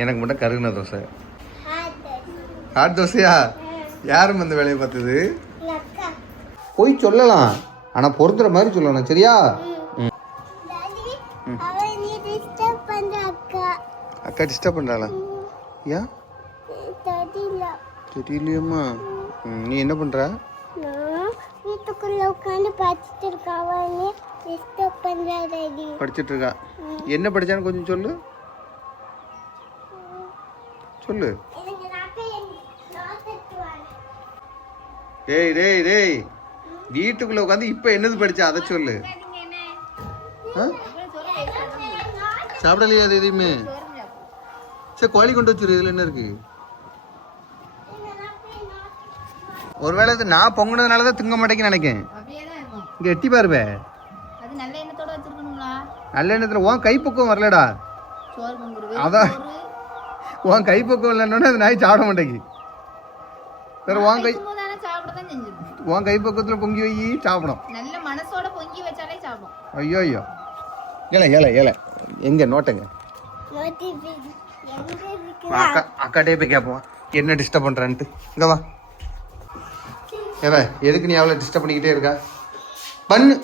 எனக்கு மட்டும் கருகின தோசை. ஹாட் தோசையா? யாரும் அந்த வேலையை பார்த்தது? போய் சொல்லலாம், ஆனால் பொறுத்துற மாதிரி சொல்லணும், சரியா? அக்கா டிஸ்டர்ப் பண்ணுறாளா? ஏன் தெரியலையம்மா. நீ என்ன பண்ற? வீட்டுக்குள்ள உட்காந்து படிச்சிட்டு இருக்காங்க. படிச்சிட்டு இருக்கா? என்ன படிச்சான்னு கொஞ்சம் சொல்லு சொல்லு. டேய் டேய் டேய், வீட்டுக்குள்ள உட்காந்து இப்ப என்னது படிச்சா அதை சொல்லு. சாப்பிடலையா அது எதையுமே? சரி, கோழி கொண்டு வச்சிரு. இதுல என்ன இருக்கு? ஒருவேளை இது நான் பொங்குனதுனாலதான் திங்க மாட்டேன்னு நினைக்கேன். இங்க எட்டி பாருவே. நல்ல எண்ணத்துல உன் கைப்பக்குவம் வரலடா. அதான் உன் கைப்பக்குவம் இல்லைன்னு அது நாய் சாப்பிட மாட்டேங்கி. வேற உன் கைப்பக்குவத்துல பொங்கி வை, சாப்பிடும். ஐயோ ஐயோ, ஏல ஏல ஏல, எங்க நோட்டுங்க? அக்காட்டே போய் கேட்போம் என்ன டிஸ்டர்ப் பண்றான்ட்டு. இங்க வா. ஏவ எதுக்கு நீ அவளை டிஸ்டர்ப் பண்ணிக்கிட்டே இருக்கா? பண்ணு.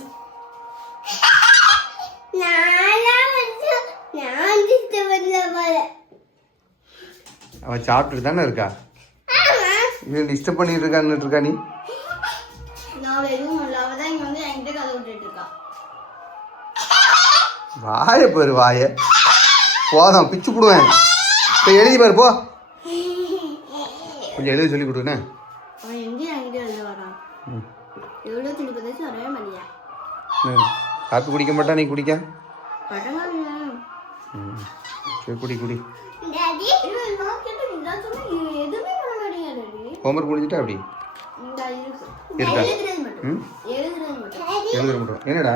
அவ சாப்பிட்டுட்டு தானே இருக்கா? இது டிஸ்டர்ப் பண்ணிட்டு இருக்கான்னு இருக்கா நீ? வாய பாரு, வாய போதும், பிச்சு போடுவேன். இப்போ எழுதி பாரு, போ. கொஞ்சம் எழுதி சொல்லி கொடுங்க. காப்பி குடிக்க மாட்டா நீ? குடிக்க சரி, குடி குடி. ஹோம்ஒர்க் முடிஞ்சிட்டா? அப்படி இருக்கா? எழுதுற மட்டும். என்னடா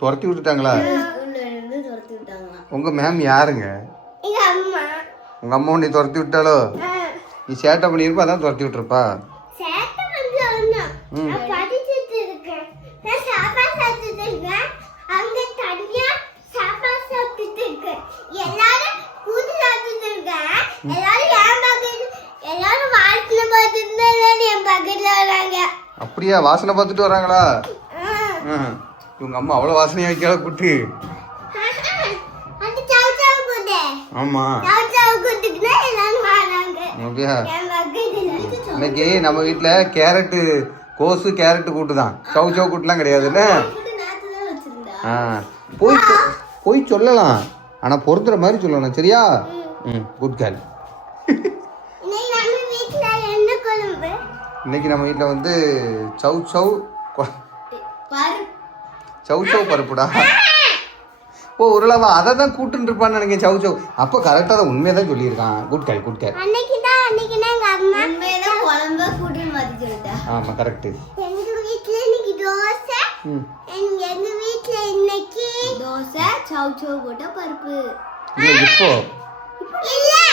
துரத்தி விட்டுட்டாங்களா? உங்க மேம் யாருங்க? உங்க அம்மா உன்னை துரத்தி விட்டாலோ? நீ சேட்டை பண்ணிருப்பா, அதான் துரத்தி விட்டுருப்பா. அப்படியா? வாசனை பார்த்துட்டு வராங்களா? இவங்க அம்மா அவ்வளவு வாசனையா வைக்காத கூட்டு. ஆமா, அப்படியா? இன்னைக்கு நம்ம வீட்டுல கேரட்டு, கோசு கேரட்டு கூட்டு தான். சவு சவு கூட்டுலாம் கிடையாதுல்ல. போய் சொல்லலாம், ஆனா பொறுத்துற மாதிரி சொல்லணும், சரியா? Good girl. இன்னைக்கு நம்ம வீட்டில் வந்து சவு சவு பருப்புடா. ஓ, உருளவா? அதை தான் கூட்டுன்னு இருப்பான்னு நினைக்கிறேன். சவு சவு அப்போ கரெக்டாக தான், உண்மையாக தான் சொல்லியிருக்கான். Good care, good care. ஆமாம், கரெக்டு. எங்கள் வீட்டில் இன்னைக்கு தோசை. எங்கள் வீட்டில் இன்னைக்கு தோசை, சவு சவு போட்ட பருப்பு. இல்லை இப்போ இல்லை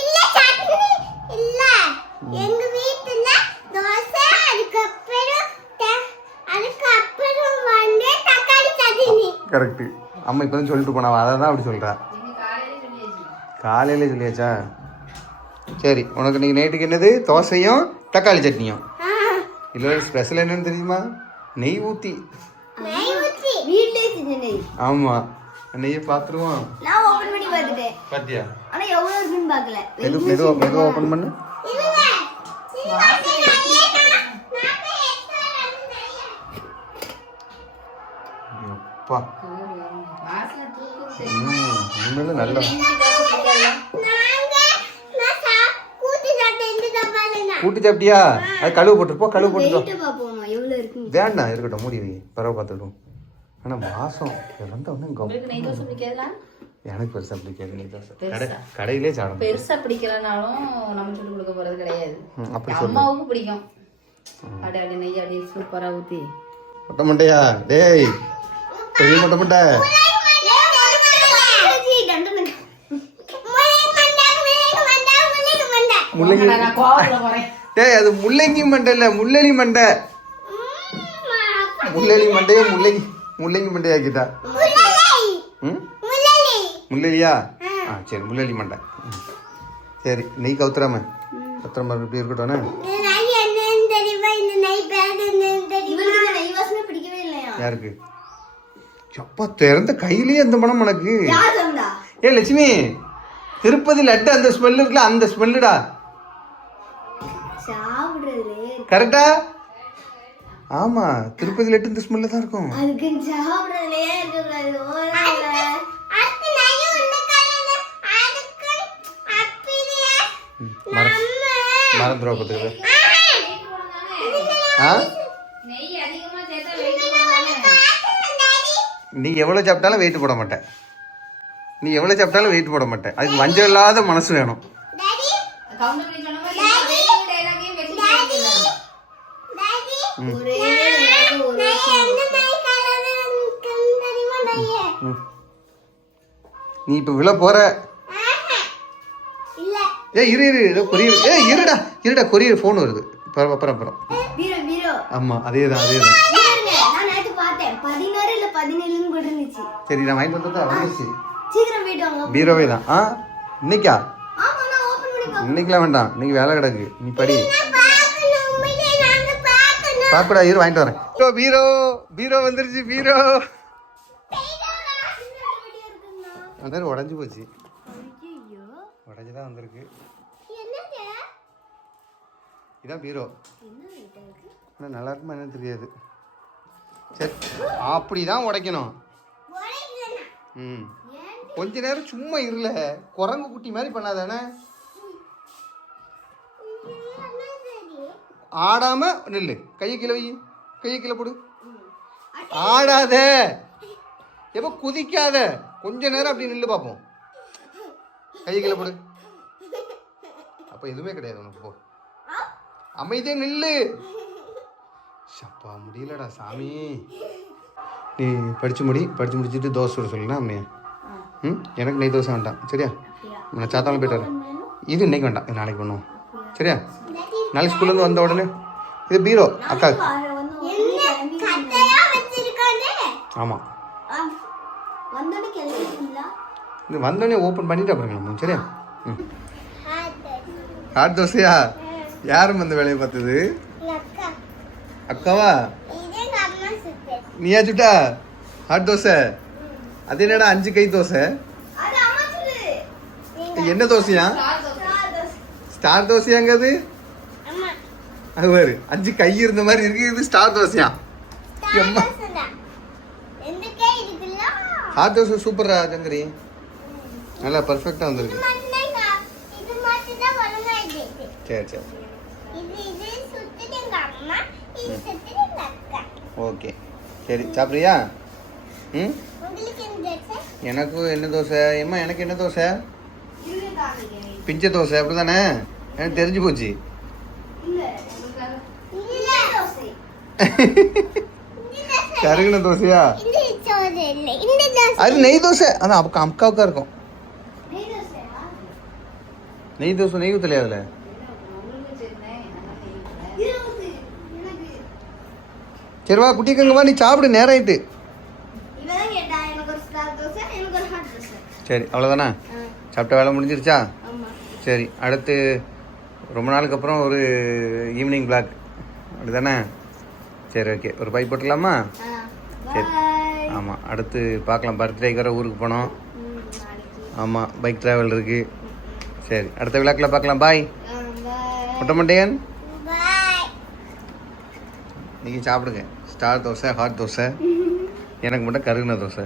இல்லை சட்னி இல்லை. எங்கள் வீட்டில் தோசை, அதுக்கப்புறம் வந்து தக்காளி சட்னி. கரெக்டு. அம்மா இப்போ தான் சொல்லிட்டு போனாவா? அதை தான் அப்படி சொல்கிறா. காலையிலே சொல்லியாச்சா? சரி, உனக்கு இன்னைக்கு நைட்டுக்கு என்னது? தோசையும் தக்காளி சட்னியும். இல்லை, ஸ்பெஷல் என்னன்னு தெரியுமா? நெய் ஊற்றி. ஆமாம், நெய்யை பார்த்துருவோம். பார்த்தியா? மெதுவாக ஓப்பன் பண்ணு. அப்பா, நல்ல கூட்டு சாப்பிட்டியா? அது கழுவு போட்டுருப்போ, கழுவு போட்டுருப்போம். வேண்டாம், இருக்கட்டும், மூடி வை, பரவ பார்த்துக்கிட்டோம். ஆனால் மாசம் வந்தவொடனே எனக்கு பெருசாக பிடிக்காது நெய் தோசை. கடையிலே சாப்பிடும். பெருசாக பிடிக்கலனாலும் நம்ம சொல்லி கொடுக்க போகிறது கிடையாது. அப்படி அம்மாவுக்கு பிடிக்கும். அப்படியே நெய் அப்படியே சூப்பராக ஊற்றி. மொட்டை மண்டையா? டேய், பெரிய மொட்டை மண்டை. டேய், அது முள்ளங்கி மண்டை இல்ல, முள்ளலி மண்டை. முள்ளெலி மண்டையை முள்ளங்கி மண்டையாக்கிட்டா. ம் முள்ளெலியா? சரி முள்ளெலி மண்டை. சரி நெய் கவுத்துறாம இப்படி இருக்கட்டோண்ணே. யாருக்கு? எப்பா திறந்த கையிலேயே அந்த மனம் உனக்கு. ஏ லட்சுமி, திருப்பதி லட்டு அந்த ஸ்மெல் இருக்குல்ல, அந்த ஸ்மெல்லுடா. கரெக்டா? ஆமா, திருப்பதி லட்டு இந்த ஸ்மெல்ல தான் இருக்கும். மறந்துடுவா. நீ எவ்வளவு சாப்பிட்டாலும் வெயிட் போட மாட்டேன். அதுக்கு வஞ்சம் இல்லாத மனசு வேணும். நீ இப்ப விழ போற. இரு கொரியர். இருடா கொரியர் போன் வருது. அப்புறம் ஆமா அதேதான். சரி நான் வாங்கிட்டு வந்ததா வந்துச்சு. பீரோவே தான். இன்னைக்கா? இன்னைக்கெல்லாம் வேண்டாம், இன்னைக்கு வேலை கிடக்கு. நீ படி. பார்க்கடா, இரு வாங்கிட்டு வரேன். பீரோ வந்துருச்சு. பீரோ அதான் உடஞ்சி போச்சு. உடஞ்சுதான் வந்திருக்கு. இதான் பீரோ. நல்லா இருக்குமா என்னன்னு தெரியாது. சரி அப்படிதான் உடைக்கணும். கொஞ்ச நேரம் சும்மா இருல, குரங்கு குட்டி மாதிரி பண்ணாதானே. ஆடாம நில்லு. கையை கீழே வை, கையை கீழே போடு. ஆடாத, எப்ப குதிக்காத, கொஞ்ச நேரம் அப்படி நில்லு பார்ப்போம். கையை கீழே போடு. அப்ப எதுவுமே கிடையாது உனக்கு. போ, அமைதியா நில்லு. சப்பா முடியலடா சாமி. நீ படிச்சு முடிச்சுட்டு தோசை சுட சொல்லுனா அம்மையா. எனக்கு நெய் தோசை வேண்டாம் சரியா? நான் சாத்தாலும் போயிட்டு வரேன். இது இன்னைக்கு வேண்டாம், நாளைக்கு பண்ணுவோம் சரியா? நாளைக்கு ஸ்கூல்லேருந்து வந்த உடனே இது பீரோ அக்காவுக்கு. ஆமாம், இது வந்தோடனே ஓப்பன் பண்ணிட்டு அப்புறம் கிளம்பும் சரியா? ஹாட் தோசையா? யாரும் அந்த வேலையை பார்த்தது? அக்காவா? நீயா சுட்டா ஹாட் தோசை? அது என்னடா 5 கை தோசை? என்ன தோசையா? ஸ்டார் தோசையாங்கிறது? அது பாரு 5 கை இருந்த மாதிரி இருக்கு. இது ஸ்டார் தோசையா? ஹாட் தோசை சூப்பரா ஜங்கரி, நல்லா பர்ஃபெக்டா வந்திருக்கு. சரி சரி ஓகே சரி சாப்பிட்றியா? எனக்கும் என்ன தோசை? ஏம்மா எனக்கு என்ன தோசை? பிஞ்ச தோசை அப்படிதானே? எனக்கு தெரிஞ்சு போச்சு. கருகின தோசையா? அது நெய் தோசை. அதான் அக்காவுக்கா இருக்கும். நெய் தோசை நெய் ஊத்தலையா அதுல? சரிவா குட்டிக்கங்க வா, நீ சாப்பிடு, நேரம் ஆயிட்டு. சரி அவ்வளோதானே? சாப்பிட்ட வேலை முடிஞ்சிருச்சா? சரி அடுத்து ரொம்ப நாளுக்கு அப்புறம் ஒரு ஈவினிங் பிளாக் அப்படிதானே? சரி ஓகே, ஒரு பை போட்டுடலாமா? சரி ஆமாம், அடுத்து பார்க்கலாம். பர்த்டேக்கு வர ஊருக்கு போனோம். ஆமாம், பைக் ட்ராவல் இருக்குது. சரி அடுத்த விழாக்கில் பார்க்கலாம். பாய் முட்டமண்டையன். நீங்கள் சாப்பிடுங்க. Star dosa, hot dosa. எனக்கு மட்டும் கருகின தோசை.